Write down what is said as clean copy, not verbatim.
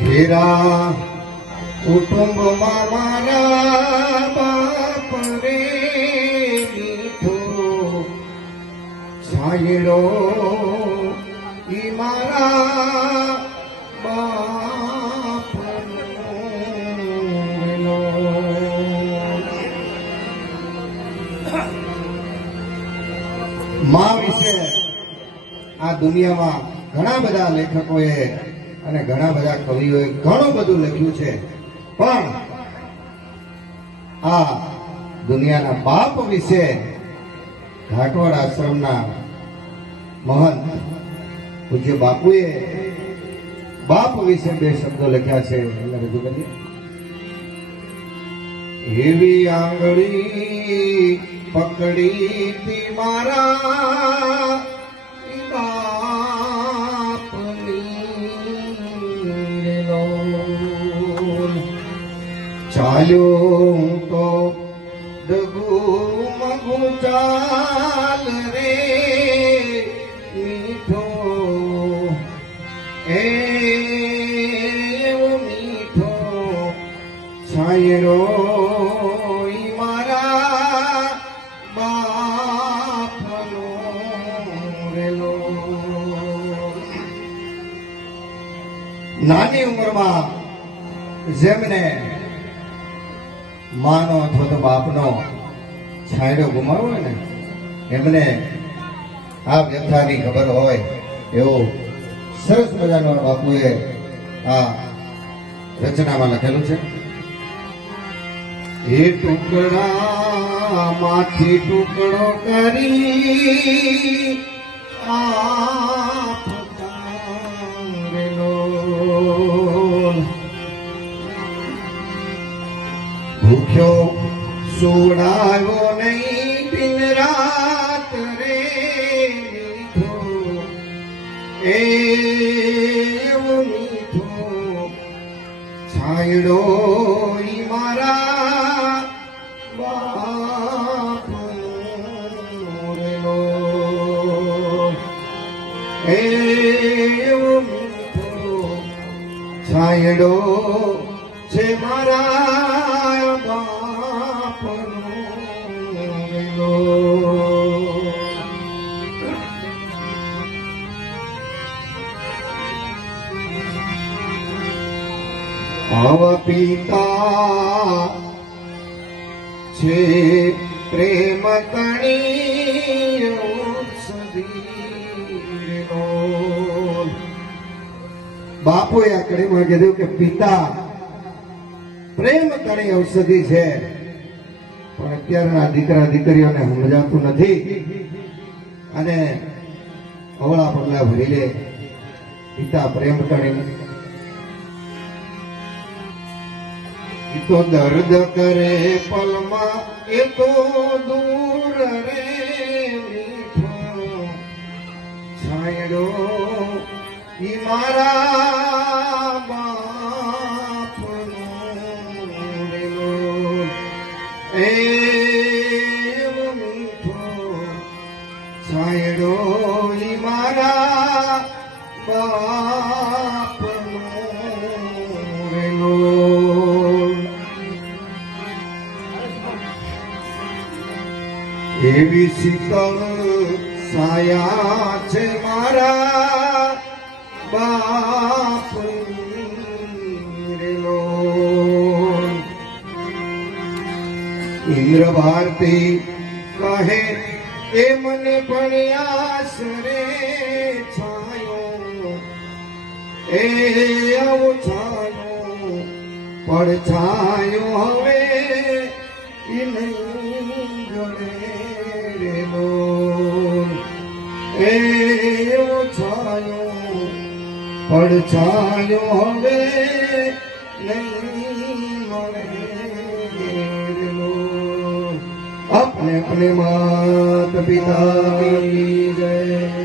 ઘેરા કુટુંબમાં મારા બાપ રે મીઠો છાયડો ઈ મારા માં વિશે આ દુનિયામાં ઘણા બધા લેખકોએ અને ઘણા બધા કવિઓએ ઘણું બધું લખ્યું છે, પણ આ દુનિયાના બાપ વિશે ઘાટવાડ આશ્રમના મહંત પૂજ્ય બાપુએ બાપ વિશે બે શબ્દો લખ્યા છે. એટલે રજૂ કરીએ. એવી આંગળી પકડી તી મારા બાપની ચાલ્યો હું તો ડગુ મગુ ચાલ રે મીઠો એવો મીઠો છાયરો નાની ઉંમરમાં જેમને માનો અથવા તો બાપનો છાંયડો ગુમાવ્યો ને એમને આ વ્યથાની ખબર હોય એવું સરસ મજાનો બાપુએ આ રચનામાં લખેલું છે. એ ટુકડા માંથી ટુકડો કરી ભૂખ્યો સોડાયો નહીં દિન રાત રે મીઠો એવો મીઠો છાયડો ઈ મારા બાપનો રેલો એવો મીઠો છાયડો છે મારા બાપનો રેલો. આવા પિતા છે પ્રેમ કણી ઔષધિનો. બાપુએ આ કડીમાં કીધું કે પિતા પ્રેમ કણી ઔષધિ છે, પણ અત્યારના દીકરા દીકરીઓને સમજાતું નથી અને અવળા પગલા ભરી લે. પિતા પ્રેમ કણી એ તો દર્દ કરે પલમાં, એ તો દૂર રે મીઠો છાયડો ઈ મારા બાપનો રેલો એવો મીઠો છાયડો ઈ મારા બાપનો રેલો. એવી શીતળ સાયા છે મારા બાપની રેલો. ઇન્દ્ર ભારતી કહે એ મને પણ આશરે છાયો એ આવો છાયો પડછાયો હવે ઈ નહીં ગણે રેલો એવો છાયો પડછાયો હવે નહીં મળે રેલો. अपने अपने माता पिता की जय.